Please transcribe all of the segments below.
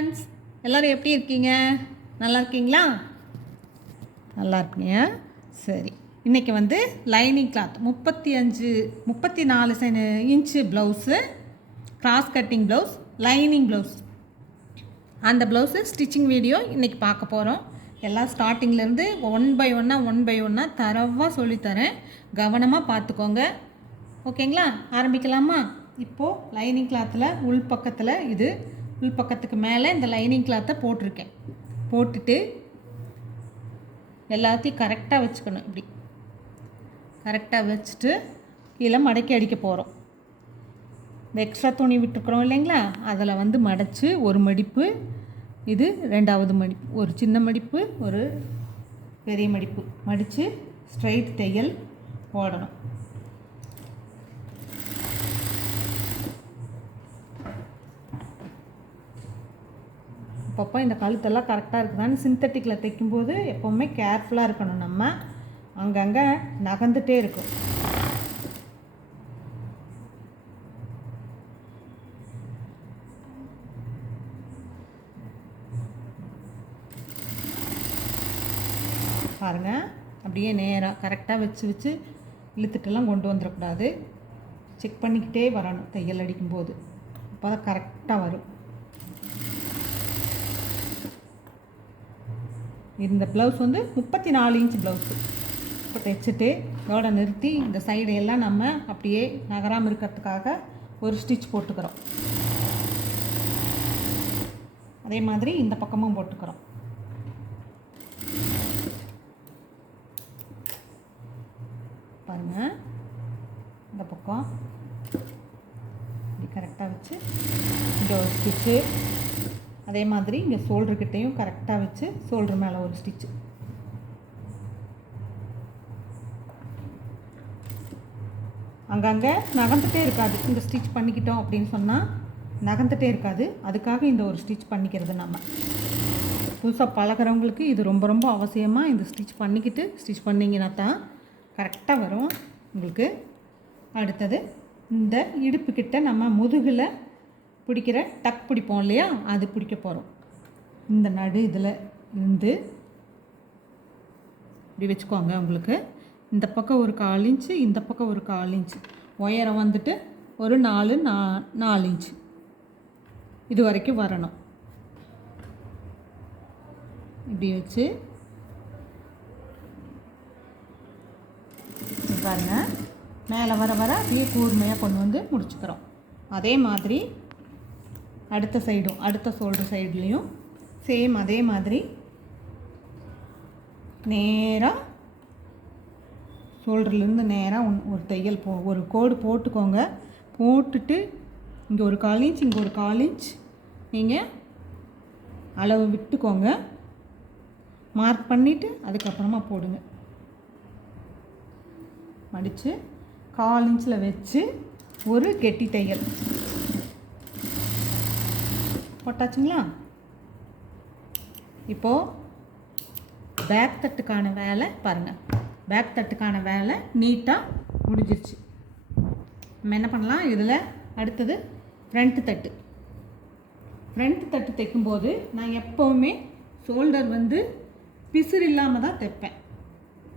Friends, எல்லோரும் எப்படி இருக்கீங்க? நல்லா இருக்கீங்களா? நல்லா இருக்கீங்க. சரி, இன்றைக்கி வந்து lining cloth 34 inch blouse, cross cutting blouse, lining blouse, அந்த ப்ளவுஸு ஸ்டிச்சிங் வீடியோ இன்றைக்கி பார்க்க போகிறோம். எல்லாம் ஸ்டார்டிங்லேருந்து ஒன் பை ஒன்னாக தரவாக சொல்லித்தரேன். கவனமாக பார்த்துக்கோங்க. ஓகேங்களா? ஆரம்பிக்கலாமா? இப்போது லைனிங் கிளாத்தில் உள் பக்கத்தில் உள் பக்கத்துக்கு மேலே இந்த லைனிங் கிளாத்தை போட்டிருக்கேன். போட்டுட்டு எல்லாத்தையும் கரெக்டாக வச்சுக்கணும். இப்படி கரெக்டாக வச்சுட்டு கீழே மடக்கி அடிக்க போகிறோம். இந்த எக்ஸ்ட்ரா துணி விட்டுருக்குறோம் இல்லைங்களா, அதில் வந்து மடித்து ஒரு மடிப்பு, இது ரெண்டாவது மடிப்பு, ஒரு சின்ன மடிப்பு, ஒரு பெரிய மடிப்பு மடித்து ஸ்ட்ரைட் தையல் போடணும். அப்பப்போ இந்த கழுத்தெல்லாம் கரெக்டாக இருக்குதான்னு சிந்தட்டிக்கில் தைக்கும்போது எப்போவுமே கேர்ஃபுல்லாக இருக்கணும். நம்ம அங்கங்கே நகர்ந்துகிட்டே இருக்கும். பாருங்கள், அப்படியே நேராக கரெக்டாக வச்சு இழுத்துட்டெல்லாம் கொண்டு வந்துடக்கூடாது. செக் பண்ணிக்கிட்டே வரணும் தையல் அடிக்கும்போது. அப்போ தான் கரெக்டாக வரும். இந்த ப்ளவுஸ் வந்து 34 இன்ச் ப்ளவுஸு. இப்போ தைச்சிட்டு இதோட நிறுத்தி இந்த சைடையெல்லாம் நம்ம அப்படியே நகராமல் இருக்கிறதுக்காக ஒரு ஸ்டிச் போட்டுக்கிறோம். அதே மாதிரி இந்த பக்கமும் போட்டுக்கிறோம். பாருங்கள், இந்த பக்கம் இப்படி கரெக்டாக வச்சு இங்கே ஒரு ஸ்டிச்சு, அதே மாதிரி இங்கே ஷோல்டர்கிட்டையும் கரெக்டாக வச்சு ஷோல்டர் மேலே ஒரு ஸ்டிச்சு. அங்கங்கே நகர்ந்துகிட்டே இருக்காது. இந்த ஸ்டிச் பண்ணிக்கிட்டோம் அப்படின்னு சொன்னால் நகர்ந்துகிட்டே இருக்காது. அதுக்காக இந்த ஒரு ஸ்டிச் பண்ணிக்கிறது. நம்ம புதுசாக பழகிறவங்களுக்கு இது ரொம்ப ரொம்ப அவசியமாக இந்த ஸ்டிச் பண்ணிக்கிட்டு ஸ்டிச் பண்ணிங்கன்னா தான் கரெக்டாக வரும் உங்களுக்கு. அடுத்தது இந்த இடுப்புக்கிட்ட நம்ம முதுகில் பிடிக்கிற டக் பிடிப்போம் இல்லையா, அது பிடிக்க போகிறோம். இந்த நடு இதில் இருந்து இப்படி வச்சுக்கோங்க. உங்களுக்கு இந்த பக்கம் ஒரு 1/4 இன்ச்சு, இந்த பக்கம் ஒரு 1/4 இன்ச்சு, உயரம் வந்துட்டு ஒரு 4 இன்ச்சு இது வரைக்கும் வரணும். இப்படி வச்சு பாருங்கள், மேலே வர அப்படியே கூர்மையாக கொண்டு வந்து முடிச்சுக்கிறோம். அதே மாதிரி அடுத்த சைடும், அடுத்த ஷோல்டர் சைட்லேயும் சேம் அதே மாதிரி நேராக ஷோல்டர்லேருந்து நேராக ஒரு தையல் ஒரு கோடு போட்டுக்கோங்க. போட்டுட்டு இங்கே ஒரு 1/4 இன்ச், இங்கே ஒரு 1/4 இன்ச் நீங்கள் அளவு விட்டுக்கோங்க. மார்க் பண்ணிவிட்டு அதுக்கப்புறமா போடுங்க. மடித்து 1/4 இன்ச்சில் வச்சு ஒரு கெட்டி தையல் போட்டாச்சுங்களா? இப்போது பேக் தட்டுக்கான வேலை பாருங்கள். பேக் தட்டுக்கான வேலை நீட்டாக முடிஞ்சிருச்சு. நம்ம என்ன பண்ணலாம், இதில் அடுத்தது ஃப்ரண்ட்டு தட்டு. ஃப்ரண்ட் தட்டு தைக்கும்போது நான் எப்போவுமே ஷோல்டர் வந்து பிசுறு இல்லாமல் தான் தைப்பேன்.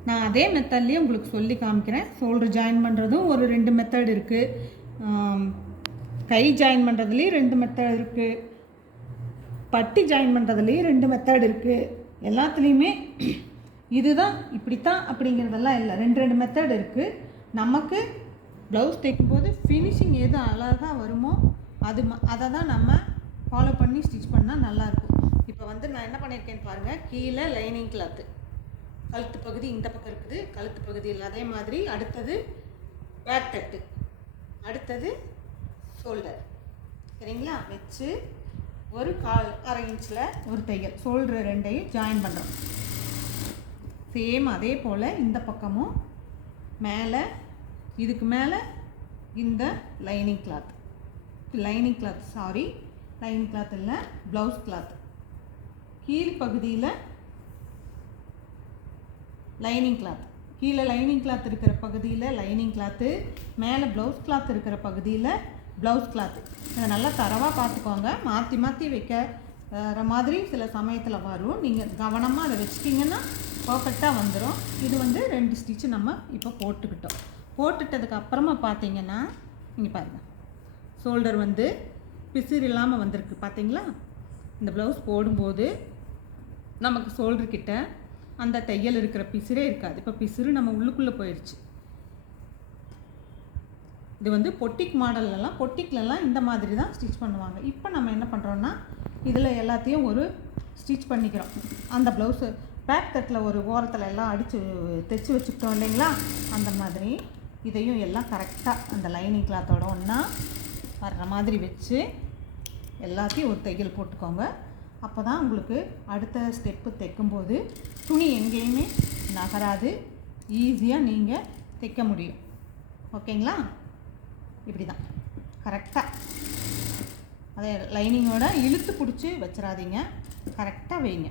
நான் அதே மெத்தட்லேயே உங்களுக்கு சொல்லி காமிக்கிறேன். ஷோல்டர் ஜாயின் பண்ணுறதும் ஒரு 2 மெத்தட் இருக்குது. கை ஜாயின் பண்ணுறதுலேயும் 2 மெத்தட் இருக்குது. பட்டி ஜாயின் பண்ணுறதுலேயும் 2 மெத்தட் இருக்குது. எல்லாத்துலேயுமே இதுதான் இப்படித்தான் அப்படிங்கிறதெல்லாம் இல்லை. 2 மெத்தட் இருக்குது. நமக்கு ப்ளவுஸ் தைக்கும்போது ஃபினிஷிங் எது அழகாக வருமோ அதை தான் நம்ம ஃபாலோ பண்ணி ஸ்டிச் பண்ணால் நல்லாயிருக்கும். இப்போ வந்து நான் என்ன பண்ணியிருக்கேன்னு பாருங்கள். கீழே லைனிங் கிளாத்து, கழுத்து பகுதி இந்த பக்கம் இருக்குது, கழுத்து பகுதியில் அதே மாதிரி. அடுத்தது பேக் தட்டு, அடுத்தது ஷோல்டர். சரிங்களா? வச்சு ஒரு 1/4 இன்ச்சில் ஒரு தையல் ஷோல்டர் 2ஐயும் ஜாயின் பண்ணுறோம். சேம் அதே போல் இந்த பக்கமும் மேலே, இதுக்கு மேலே இந்த லைனிங் கிளாத் இல்லை, ப்ளவுஸ் கிளாத் கீழ் பகுதியில் லைனிங் கிளாத், கீழே லைனிங் கிளாத் இருக்கிற பகுதியில் லைனிங் கிளாத்து, மேலே ப்ளவுஸ் கிளாத் இருக்கிற பகுதியில் ப்ளவுஸ் கிளாத்து. இதை நல்லா தரவாக பார்த்துக்கோங்க. மாற்றி மாற்றி வைக்க வேறு மாதிரி சில சமயத்தில் வரும். நீங்கள் கவனமாக அதை வச்சிட்டிங்கன்னா பர்ஃபெக்டாக வந்துடும். இது வந்து 2 ஸ்டிச்சு நம்ம இப்போ போட்டுக்கிட்டோம். போட்டுட்டதுக்கு அப்புறமா பார்த்தீங்கன்னா இங்கே பாருங்கள், ஷோல்டர் வந்து பிசிறு இல்லாமல் வந்திருக்கு பார்த்தீங்களா. இந்த ப்ளவுஸ் போடும்போது நமக்கு ஷோல்டர்கிட்ட அந்த தையல் இருக்கிற பிசிறே இருக்காது. இப்போ பிசிறு நம்ம உள்ளுக்குள்ளே போயிடுச்சு. இது வந்து பொட்டிக் மாடல்லலாம், பொட்டிக்லலாம் இந்த மாதிரி தான் ஸ்டிச் பண்ணுவாங்க. இப்போ நம்ம என்ன பண்ணுறோன்னா இதில் எல்லாத்தையும் ஒரு ஸ்டிச் பண்ணிக்கிறோம். அந்த ப்ளவுஸு பேக் தட்டில் ஒரு ஓரத்தில் எல்லாம் அடித்து தைச்சி வச்சுக்கிட்டோம் இல்லைங்களா, அந்த மாதிரி இதையும் எல்லாம் கரெக்டாக அந்த லைனிங் கிளாத்தோட ஒன்றா வர்ற மாதிரி வச்சு எல்லாத்தையும் ஒரு தையல் போட்டுக்கோங்க. அப்போ தான் உங்களுக்கு அடுத்த ஸ்டெப்பு தைக்கும்போது துணி எங்கேயுமே நகராது, ஈஸியாக நீங்கள் தைக்க முடியும். ஓகேங்களா? இப்படி தான் கரெக்டாக அதே லைனிங்கோட இழுத்து பிடிச்சி வச்சிடாதீங்க, கரெக்டாக வைங்க.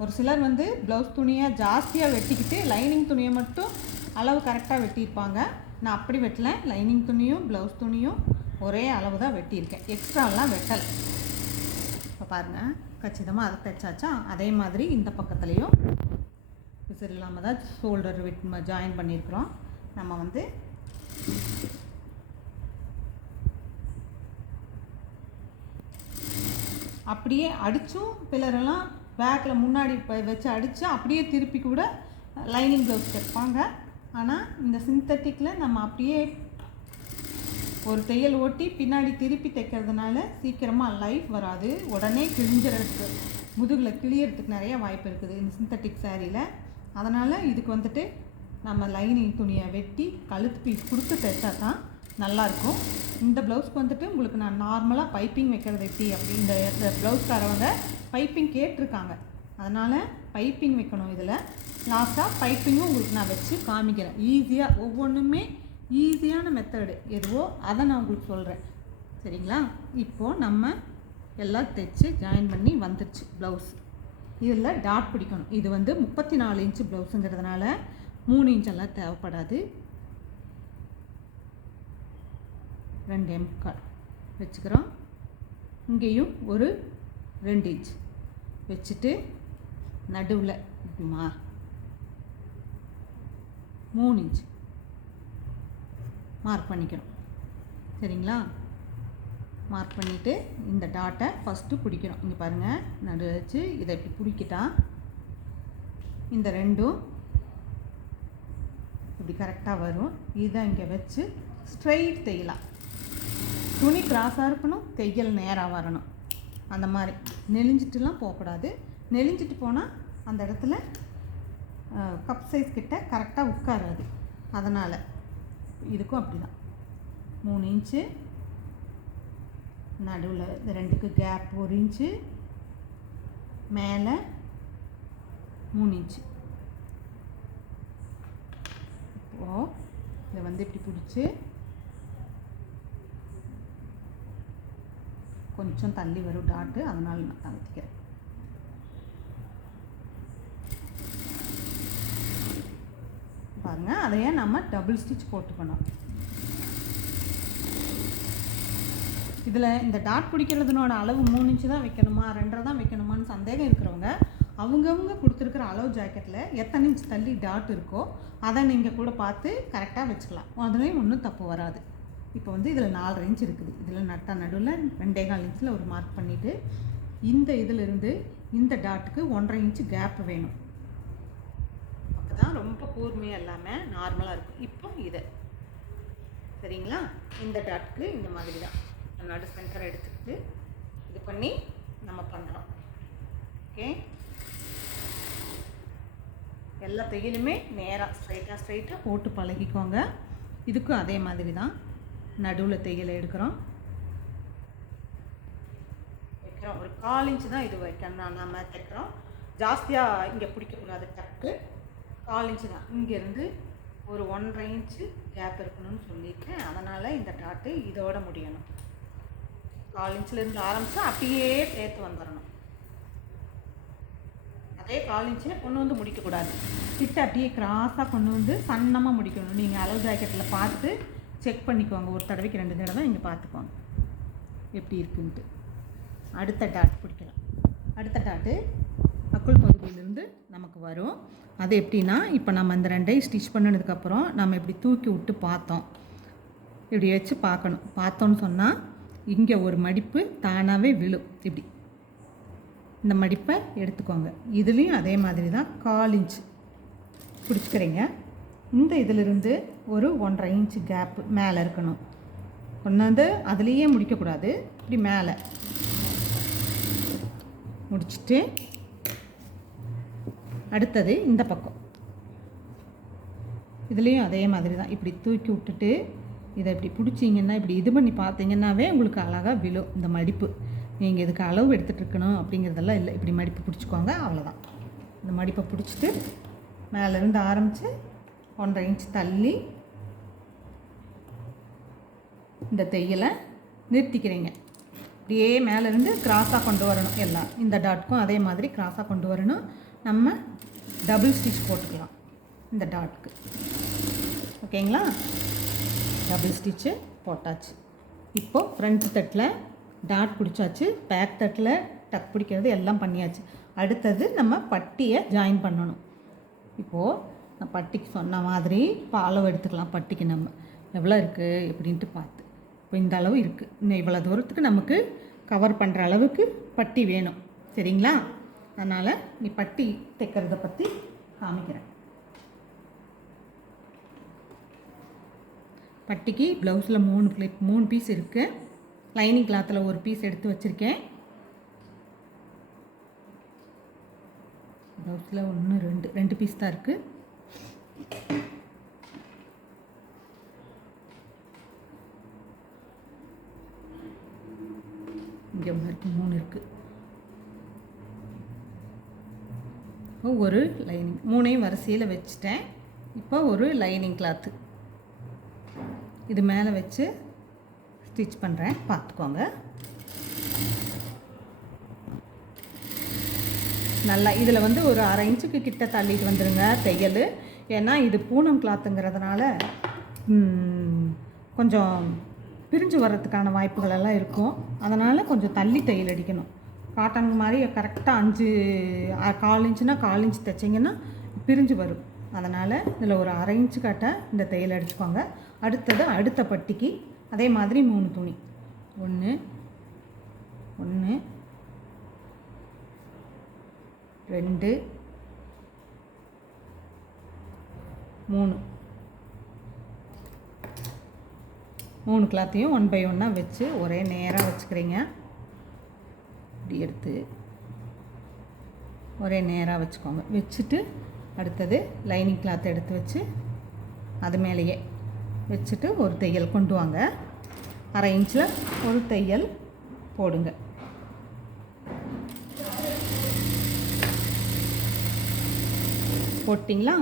ஒரு சிலர் வந்து ப்ளவுஸ் துணியை ஜாஸ்தியாக வெட்டிக்கிட்டு லைனிங் துணியை மட்டும் அளவு கரெக்டாக வெட்டியிருப்பாங்க. நான் அப்படி வெட்டல. லைனிங் துணியும் ப்ளவுஸ் துணியும் ஒரே அளவு தான் வெட்டியிருக்கேன், எக்ஸ்ட்ராலாம் வெட்டலை. இப்போ பாருங்கள், கச்சிதமாக அதை தைச்சாச்சா. அதே மாதிரி இந்த பக்கத்துலேயும் பிசிறு இல்லாமல் தான் ஷோல்டர் ஜாயின் பண்ணியிருக்கிறோம். நம்ம வந்து அப்படியே அடித்தும் பிலரெல்லாம் பேக்கில் முன்னாடி வச்சு அடித்து அப்படியே திருப்பி கூட லைனிங் ப்ளவுஸ் தைப்பாங்க. ஆனால் இந்த சிந்தட்டிக்கில் நம்ம அப்படியே ஒரு தையல் ஓட்டி பின்னாடி திருப்பி தைக்கிறதுனால சீக்கிரமாக லைஃப் வராது, உடனே கிழிஞ்சிறதுக்கு, முதுகில் கிழியறதுக்கு நிறைய வாய்ப்பு இருக்குது இந்த சிந்தட்டிக் சாரியில். அதனால் இதுக்கு வந்துட்டு நம்ம லைனிங் துணியை வெட்டி கழுத்து பீஸ் கொடுத்து தைச்சா தான் நல்லாயிருக்கும். இந்த ப்ளவுஸ்க்கு வந்துட்டு உங்களுக்கு நான் நார்மலாக பைப்பிங் வைக்கிறது எப்படி அப்படி இந்த ப்ளவுஸ்காரவங்க பைப்பிங் கேட்டிருக்காங்க. அதனால் பைப்பிங் வைக்கணும். இதில் லாஸ்ட்டாக பைப்பிங்கும் உங்களுக்கு நான் வச்சு காமிக்கிறேன். ஈஸியாக ஒவ்வொன்றுமே ஈஸியான மெத்தடு எதுவோ அதை நான் உங்களுக்கு சொல்கிறேன். சரிங்களா? இப்போது நம்ம எல்லாம் தைச்சி ஜாயின் பண்ணி வந்துடுச்சு ப்ளவுஸ். இதில் டாட் பிடிக்கணும். இது வந்து 34 இன்ச்சு ப்ளவுஸுங்கிறதுனால 3 இன்ச்செல்லாம் தேவைப்படாது. 2 எம்கால் வச்சுக்கிறோம். இங்கேயும் ஒரு 2 இன்ச் வச்சுட்டு நடுவில் 3 இன்ச் மார்க் பண்ணிக்கிறோம். சரிங்களா? மார்க் பண்ணிவிட்டு இந்த டாட்டை ஃபஸ்ட்டு பிடிக்கிறோம். இங்கே பாருங்கள், நடு வச்சு இதை இப்படி பிடிக்கிட்டா இந்த ரெண்டும் இப்படி கரெக்டாக வரும். இதை இங்கே வச்சு ஸ்ட்ரைட் தையலாம். துணி கிராஸாக இருக்கணும், தையல் நேராக வரணும். அந்த மாதிரி நெளிஞ்சிட்டுலாம் போகக்கூடாது. நெளிஞ்சிட்டு போனால் அந்த இடத்துல கப் சைஸ் கிட்ட கரெக்டாக உட்காராது. அதனால் இதுக்கும் அப்படி தான் 3 இன்ச்சு நடுவில் இந்த ரெண்டுக்கு கேப் 1 இன்ச்சு, மேலே 3 இன்ச்சு. இப்போது இதை வந்து இப்படி பிடிச்சி கொஞ்சம் தள்ளி வரும் டாட்டு, அதனால் நான் தவிர்க்கிறேன். பாருங்கள், அதையே நம்ம டபுள் ஸ்டிச் போட்டுக்கணும். இதில் இந்த டாட் பிடிக்கிறதுனோட அளவு 3 இன்ச்சு தான் வைக்கணுமா 2.5 தான் வைக்கணுமான்னு சந்தேகம் இருக்கிறவங்க அவங்கவுங்க கொடுத்துருக்குற அளவு ஜாக்கெட்டில் எத்தனை இன்ச் தள்ளி டாட் இருக்கோ அதை நீங்கள் கூட பார்த்து கரெக்டாக வச்சுக்கலாம். அதுலேயும் ஒன்றும் தப்பு வராது. இப்போ வந்து இதில் 4.5 இன்ச் இருக்குது. இதில் நட்டா நடுவில் 2.25 இன்ச்சில் ஒரு மார்க் பண்ணிவிட்டு இந்த இதிலிருந்து இந்த டாட்டுக்கு 1.5 இன்ச்சு கேப் வேணும். அப்போ தான் ரொம்ப கூர்மையாக இல்லாமல் நார்மலாக இருக்கும். இப்போ இதை சரிங்களா, இந்த டாட்டுக்கு இந்த மாதிரி தான் நடு சென்டரை எடுத்துக்கிட்டு இது பண்ணி நம்ம பண்ணுறோம். ஓகே, எல்லா தையலுமே நேராக ஸ்ட்ரைட்டாக போட்டு பழகிக்கோங்க. இதுக்கும் அதே மாதிரி தான் நடுவில் தையலை எடுக்கிறோம். வைக்கிறோம் ஒரு 1/4 இன்ச்சு தான் இது வைக்கணும். நம்ம தைக்கிறோம். ஜாஸ்தியாக இங்கே பிடிக்கக்கூடாது. டக்கு 1/4 இன்ச்சு தான். இங்கேருந்து ஒரு 1.5 இன்ச்சு கேப் இருக்கணும்னு சொல்லியிருக்கேன். அதனால் இந்த டாட்டு இதோட முடியணும். 1/4 இன்ச்சிலேருந்து ஆரம்பித்து அப்படியே சேர்த்து வந்துடணும். அதே 1/4 இன்ச்சில் கொண்டு வந்து முடிக்கக்கூடாது. கிட்ட அப்படியே கிராஸாக கொண்டு வந்து சன்னமாக முடிக்கணும். நீங்கள் அளவு ஜாக்கெட்டில் பார்த்து செக் பண்ணிக்கோங்க. ஒரு தடவைக்கு 2 தடவை இங்கே பார்த்துக்கோங்க எப்படி இருக்குன்ட்டு. அடுத்த டாட் பிடிக்கலாம். அடுத்த டாட்டு அக்குள் பகுதியிலிருந்து நமக்கு வரும். அது எப்படின்னா, இப்போ நம்ம இந்த ரெண்டையும் ஸ்டிச் பண்ணினதுக்கப்புறம் நம்ம இப்படி தூக்கி விட்டு பார்த்தோம், இப்படி வச்சு பார்க்கணும். பார்த்தோன்னு சொன்னால் இங்கே ஒரு மடிப்பு தானாகவே விழும். இப்படி இந்த மடிப்பை எடுத்துக்கோங்க. இதுலேயும் அதே மாதிரி தான் 1/4 இன்ச் பிடிச்சிக்கிறீங்க. இந்த இதிலிருந்து ஒரு 1.5 இன்ச்சு கேப்பு மேலே இருக்கணும். கொண்டாந்து அதுலேயே முடிக்கக்கூடாது, இப்படி மேலே முடிச்சுட்டு அடுத்தது இந்த பக்கம் இதுலேயும் அதே மாதிரி தான் இப்படி தூக்கி விட்டுட்டு இதை இப்படி பிடிச்சிங்கன்னா, இப்படி இது பண்ணி பார்த்தீங்கன்னாவே உங்களுக்கு அழகாக விழும் இந்த மடிப்பு. நீங்கள் இதுக்கு அளவு எடுத்துகிட்டு இருக்கணும் அப்படிங்கிறதெல்லாம் இல்லை. இப்படி மடிப்பு பிடிச்சிக்கோங்க, அவ்வளோதான். இந்த மடிப்பை பிடிச்சிட்டு மேலேருந்து ஆரம்பித்து 1.5 இன்ச் தள்ளி இந்த தையலை நிறுத்திக்கிறீங்க. இப்படியே மேலேருந்து கிராஸாக கொண்டு வரணும். எல்லாம் இந்த டாட்க்கும் அதே மாதிரி கிராஸாக கொண்டு வரணும். நம்ம டபுள் ஸ்டிச் போட்டுக்கலாம் இந்த டாட்க்கு. ஓகேங்களா? டபுள் ஸ்டிச்சு போட்டாச்சு. இப்போது ஃப்ரண்ட் தட்டில் டாட் பிடிச்சாச்சு, பேக் தட்டில் டக் பிடிக்கிறது எல்லாம் பண்ணியாச்சு. அடுத்தது நம்ம பட்டியை ஜாயின் பண்ணணும். இப்போது நான் பட்டிக்கு சொன்ன மாதிரி இப்போ அளவு எடுத்துக்கலாம். பட்டிக்கு நம்ம எவ்வளோ இருக்குது எப்படின்ட்டு பார்த்து, இப்போ இந்த அளவு இருக்குது. இன்னும் இவ்வளோ தூரத்துக்கு நமக்கு கவர் பண்ணுற அளவுக்கு பட்டி வேணும். சரிங்களா? அதனால் நீ பட்டி தைக்கிறத பற்றி காமிக்கிறேன். பட்டிக்கு ப்ளவுஸில் 3 பீஸ் இருக்குது. லைனிங் கிளாத்தில் ஒரு பீஸ் எடுத்து வச்சுருக்கேன். ப்ளவுஸில் 2 பீஸ் தான் இருக்குது. இங்கே 3 இருக்குது. ஒரு லைனிங் 3ஐயும் வரிசையில் வச்சுட்டேன். இப்போ ஒரு லைனிங் கிளாத்து இது மேலே வச்சு ஸ்டிச் பண்ணுறேன், பார்த்துக்கோங்க. நல்லா இதில் வந்து ஒரு 1/2 இன்ச்சுக்கு கிட்ட தள்ளிட்டு வந்துடுங்க தையல். ஏன்னா இது பூனம் கிளாத்துங்கிறதுனால கொஞ்சம் பிரிஞ்சு வர்றதுக்கான வாய்ப்புகள் எல்லாம் இருக்கும். அதனால் கொஞ்சம் தள்ளி தையல் அடிக்கணும். காட்டன் மாதிரி கரெக்டாக 1/4 இன்ச்சுனா 1/4 இன்ச் தைச்சிங்கன்னா பிரிஞ்சு வரும். அதனால் இதில் ஒரு 1/2 இன்ச்சு காட்ட இந்த தையல் அடிச்சுக்கோங்க. அடுத்தது அடுத்த பட்டிக்கு அதே மாதிரி 3 துணி 1 2 3 கிளாத்தையும் 1 by 1 வச்சு ஒரே நேராக வச்சுக்கிறீங்க. இப்படி எடுத்து ஒரே நேராக வச்சுக்கோங்க. வச்சுட்டு அடுத்தது லைனிங் கிளாத்தை எடுத்து வச்சு அது மேலேயே வச்சுட்டு ஒரு தையல் கொண்டு வாங்க. 1/2 இன்ச்சில் ஒரு தையல் போடுங்க. போட்டிங்களா?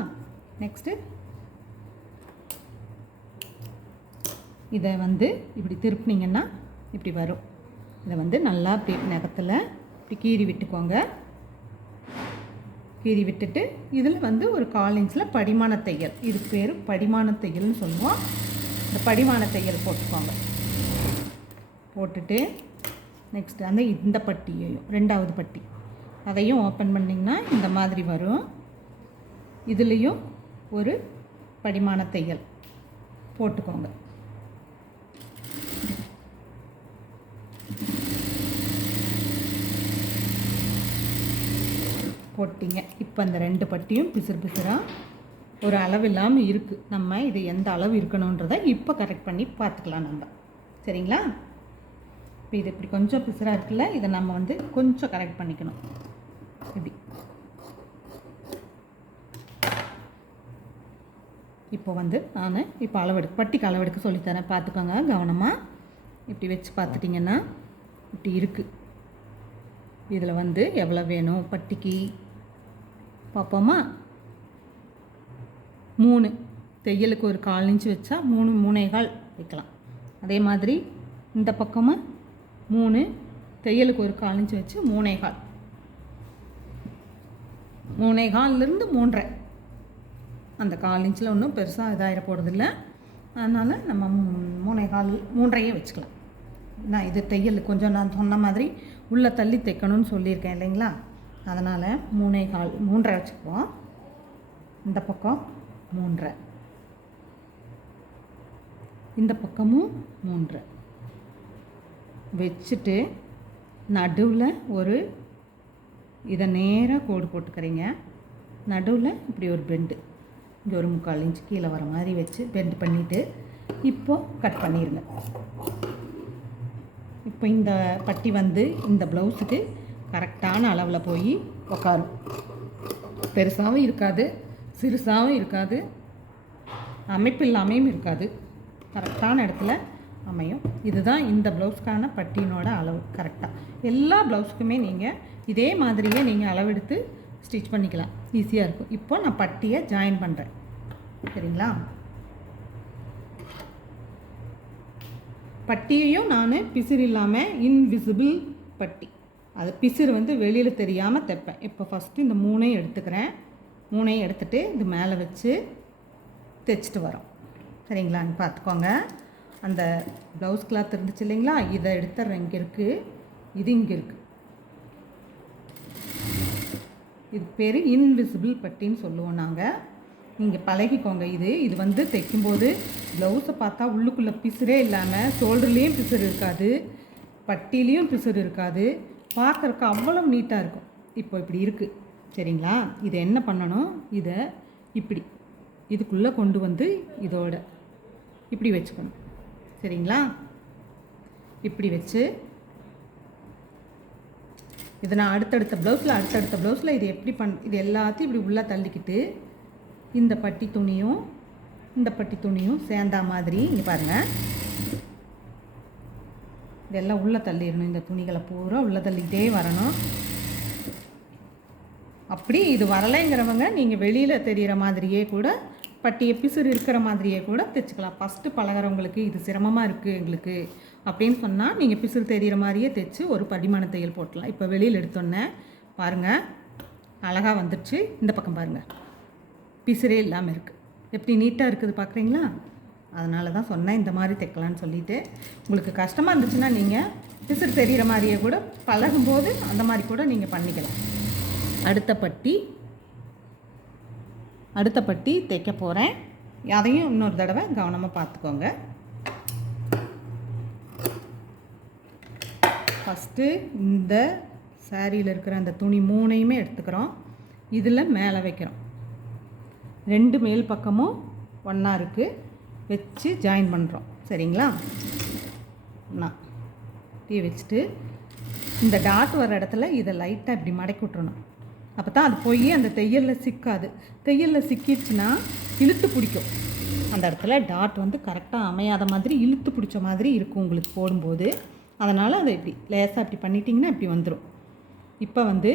நெக்ஸ்ட்டு இதை வந்து இப்படி திருப்பினீங்கன்னா இப்படி வரும். இதை வந்து நல்லா இப்படி நகத்தில் இப்படி கீறி விட்டுக்கோங்க. கீறி விட்டுட்டு இதில் வந்து ஒரு 1/4 இன்ச்சில் படிமான தையல், இதுக்கு பேர் படிமான தையல்னு சொல்லுவோம். இந்த படிமான தையல் போட்டுக்கோங்க. போட்டுட்டு நெக்ஸ்ட்டு அந்த இந்த பட்டியையும் 2வது பட்டி அதையும் ஓப்பன் பண்ணிங்கன்னா இந்த மாதிரி வரும். இதுலேயும் ஒரு படிமான தையல் போட்டுக்கோங்க. போட்டிங்க. இப்போ அந்த 2 பட்டியும் பிசுறாக ஒரு அளவு இல்லாமல் இருக்குது. நம்ம இது எந்த அளவு இருக்கணுன்றதை இப்போ கரெக்ட் பண்ணி பார்த்துக்கலாம் நம்ம. சரிங்களா? இப்போ இது இப்படி கொஞ்சம் பிசுறாக இருக்குல்ல, இதை நம்ம வந்து கொஞ்சம் கரெக்ட் பண்ணிக்கணும். இப்படி இப்போ வந்து நான் இப்போ பட்டிக்கு அளவெடுக்க சொல்லித்தரேன், பார்த்துக்கோங்க கவனமாக. இப்படி வச்சு பார்த்துட்டிங்கன்னா இப்படி இருக்குது. இதில் வந்து எவ்வளோ வேணும் பட்டிக்கு பார்ப்போமா? 3 தையலுக்கு ஒரு 1/4 இன்ச்சு வச்சா 3 3/4 வைக்கலாம். அதே மாதிரி இந்த பக்கமாக 3 தையலுக்கு ஒரு 1/4 இன்ச்சு வச்சு 3/4 3/4லேருந்து 3.5. அந்த 1/4 இன்ச்சில் ஒன்றும் பெருசாக இதாகிட போகிறதில்ல. அதனால் நம்ம 3/4 3.5 வச்சுக்கலாம். நான் இது தையல் கொஞ்சம் நான் சொன்ன மாதிரி உள்ளே தள்ளி தைக்கணும்னு சொல்லியிருக்கேன் இல்லைங்களா, அதனால் 3.25 3.5 வச்சுக்குவோம். இந்த பக்கம் 3.5, இந்த பக்கமும் 3.5 வச்சுட்டு நடுவில் ஒரு இதை நேராக கோடு போட்டுக்கிறீங்க. நடுவில் இப்படி ஒரு பெண்டு, இங்கே ஒரு 3/4 இன்ச்சு கீழே வர மாதிரி வச்சு பெண்டு பண்ணிவிட்டு இப்போது கட் பண்ணிடுங்க. இப்போ இந்த பட்டி வந்து இந்த ப்ளவுஸுக்கு கரெக்டான அளவில் போய் உட்காரும். பெருசாகவும் இருக்காது, சிறுசாகவும் இருக்காது, அமைப்பு இல்லாமையும் இருக்காது, கரெக்டான இடத்துல அமையும். இதுதான் இந்த ப்ளவுஸ்க்கான பட்டியினோட அளவு கரெக்டாக. எல்லா ப்ளவுஸுக்குமே நீங்கள் இதே மாதிரியே நீங்கள் அளவெடுத்து ஸ்டிச் பண்ணிக்கலாம், ஈஸியாக இருக்கும். இப்போ நான் பட்டியை ஜாயின் பண்ணுறேன், சரிங்களா. பட்டியையும் நான் பிசிறு இல்லாமல் இன்விசிபிள் பட்டி, அது பிசிறு வந்து வெளியில் தெரியாமல் தைப்பேன். இப்போ ஃபஸ்ட்டு இந்த 3ஐயும் எடுத்துக்கிறேன். 3ஐயும் எடுத்துகிட்டு இது மேலே வச்சு தைச்சிட்டு வரோம், சரிங்களான்னு பார்த்துக்கோங்க. அந்த ப்ளவுஸ் கிளாத் இருந்துச்சு இல்லைங்களா, இதை எடுத்துட்றேன். இங்கே இருக்குது, இது இங்கே இருக்குது. இது பேர் இன்விசிபிள் பட்டின்னு சொல்லுவோம் நாங்கள். நீங்கள் பழகிக்கோங்க. இது வந்து தைக்கும்போது ப்ளவுஸை பார்த்தா உள்ளுக்குள்ளே பிசுரே இல்லாமல் ஷோல்டர்லேயும் பிசுறு இருக்காது, பட்டிலையும் பிசுறு இருக்காது, பார்க்குறக்கு அவ்வளோ நீட்டாக இருக்கும். இப்போ இப்படி இருக்குது, சரிங்களா. இதை என்ன பண்ணணும், இதை இப்படி இதுக்குள்ளே கொண்டு வந்து இதோட இப்படி வச்சுக்கணும், சரிங்களா. இப்படி வச்சு இதை நான் அடுத்தடுத்த ப்ளவுஸில் இது எப்படி இது எல்லாத்தையும் இப்படி உள்ளே தள்ளிக்கிட்டு இந்த பட்டி துணியும் சேர்ந்தா மாதிரி இங்கே பாருங்கள், இதெல்லாம் உள்ளே தள்ளிடணும். இந்த துணிகளை பூரா உள்ளே தள்ளிக்கிட்டே வரணும். அப்படி இது வரலைங்கிறவங்க நீங்கள் வெளியில் தெரிகிற மாதிரியே கூட பட்டியை பிசுறு இருக்கிற மாதிரியே கூட தைச்சிக்கலாம். ஃபஸ்ட்டு பழகிறவங்களுக்கு இது சிரமமாக இருக்குது எங்களுக்கு அப்படின்னு சொன்னால் நீங்கள் பிசுறு தெரிகிற மாதிரியே தைச்சி ஒரு படிமான தையல் போட்டலாம். இப்போ வெளியில் எடுத்தோன்னே பாருங்கள் அழகாக வந்துடுச்சு. இந்த பக்கம் பாருங்கள் பிசுறே இல்லாமல் இருக்குது, எப்படி நீட்டாக இருக்குது பார்க்குறீங்களா. அதனால தான் சொன்னேன் இந்த மாதிரி தைக்கலான்னு சொல்லிவிட்டு. உங்களுக்கு கஷ்டமாக இருந்துச்சுன்னா நீங்கள் பிசுறு தெரிகிற மாதிரியே கூட பழகும்போது அந்த மாதிரி கூட நீங்கள் பண்ணிக்கலாம். அடுத்த பட்டி தைக்க போகிறேன். அதையும் இன்னொரு தடவை கவனமாக பார்த்துக்கோங்க. ஃபஸ்ட்டு இந்த சாரியில் இருக்கிற அந்த துணி 3ஐயுமே எடுத்துக்கிறோம். இதில் மேலே வைக்கிறோம். 2 மேல் பக்கமும் ஒன்றா இருக்குது, வச்சு ஜாயின் பண்ணுறோம், சரிங்களா. நான் டீ வச்சுட்டு இந்த டாட் வர இடத்துல இதை லைட்டாக இப்படி மடக்கி விட்றணும். அப்போ தான் அது போய் அந்த தையலில் சிக்காது. தையலில் சிக்கிடுச்சுன்னா இழுத்து பிடிக்கும். அந்த இடத்துல டாட் வந்து கரெக்டாக அமையாத மாதிரி இழுத்து பிடிச்ச மாதிரி இருக்கும் உங்களுக்கு போடும்போது. அதனால் அதை இப்படி லேசாக இப்படி பண்ணிட்டிங்கன்னா இப்படி வந்துடும். இப்போ வந்து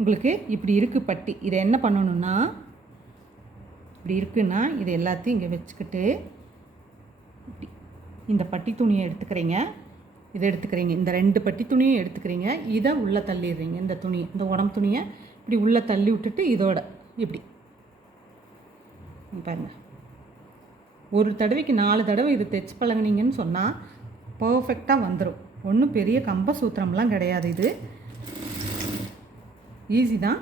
உங்களுக்கு இப்படி இருக்குது பட்டி. இதை என்ன பண்ணணுன்னா, இப்படி இருக்குன்னா இதை எல்லாத்தையும் இங்கே வச்சுக்கிட்டு இப்படி இந்த பட்டி துணியை எடுத்துக்கிறீங்க, இதை எடுத்துக்கிறீங்க, இந்த 2 பட்டி துணியும் எடுத்துக்கிறீங்க, இதை உள்ளே தள்ளிடுறீங்க. இந்த துணியை, இந்த உடம்பு துணியை இப்படி உள்ளே தள்ளி விட்டுட்டு இதோட இப்படி பாருங்கள். ஒரு தடவைக்கு 4 தடவை இது தைச்சி பழகுனீங்கன்னு சொன்னால் பர்ஃபெக்டாக வந்துடும். ஒன்றும் பெரிய கம்ப சூத்திரம்லாம் கிடையாது, இது ஈஸி தான்.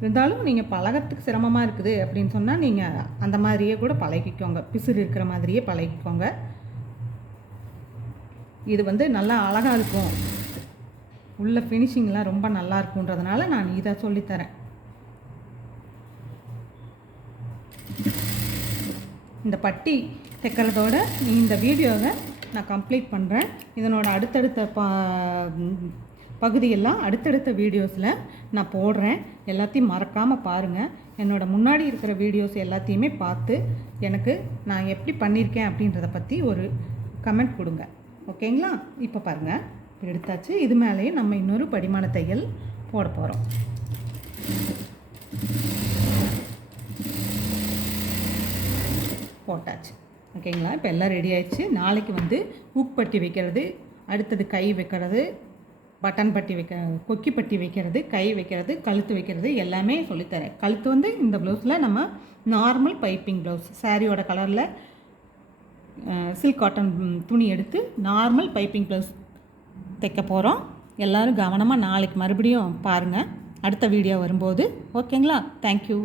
இருந்தாலும் நீங்கள் பழகிறதுக்கு சிரமமாக இருக்குது அப்படின்னு சொன்னால் நீங்கள் அந்த மாதிரியே கூட பழகிக்கோங்க, பிசுறு இருக்கிற மாதிரியே பழகிக்கோங்க. இது வந்து நல்லா அழகாக இருக்கும், உள்ள ஃபினிஷிங்லாம் ரொம்ப நல்லா இருக்குன்றதுனால நான் இதை சொல்லித்தரேன். இந்த பட்டி தைக்கிறதோட இந்த வீடியோவை நான் கம்ப்ளீட் பண்ணுறேன். இதனோட அடுத்தடுத்த பகுதியெல்லாம் அடுத்தடுத்த வீடியோஸில் நான் போடுறேன். எல்லாத்தையும் மறக்காமல் பாருங்கள். என்னோட முன்னாடி இருக்கிற வீடியோஸ் எல்லாத்தையுமே பார்த்து எனக்கு நான் எப்படி பண்ணியிருக்கேன் அப்படின்றத பற்றி ஒரு கமெண்ட் கொடுங்க, ஓகேங்களா. இப்போ பாருங்கள் இப்படி எடுத்தாச்சு. இது மேலேயே நம்ம இன்னொரு படிமான தையல் போட போகிறோம். போட்டாச்சு, ஓகேங்களா. இப்போ எல்லாம் ரெடி ஆயிடுச்சு. நாளைக்கு வந்து ஹூக் பட்டி வைக்கிறது, அடுத்தது கை வைக்கிறது, பட்டன் பட்டி கொக்கி பட்டி வைக்கிறது, கை வைக்கிறது, கழுத்து வைக்கிறது எல்லாமே சொல்லித்தரேன். கழுத்து வந்து இந்த ப்ளவுஸில் நம்ம நார்மல் பைப்பிங் ப்ளவுஸ் சாரியோட கலரில் சில்க் காட்டன் துணி எடுத்து நார்மல் பைப்பிங் ப்ளவுஸ் தைக்க போகிறோம். எல்லோரும் கவனமாக நாளைக்கு மறுபடியும் பாருங்கள் அடுத்த வீடியோ வரும்போது. ஓகேங்களா? தேங்க்யூ.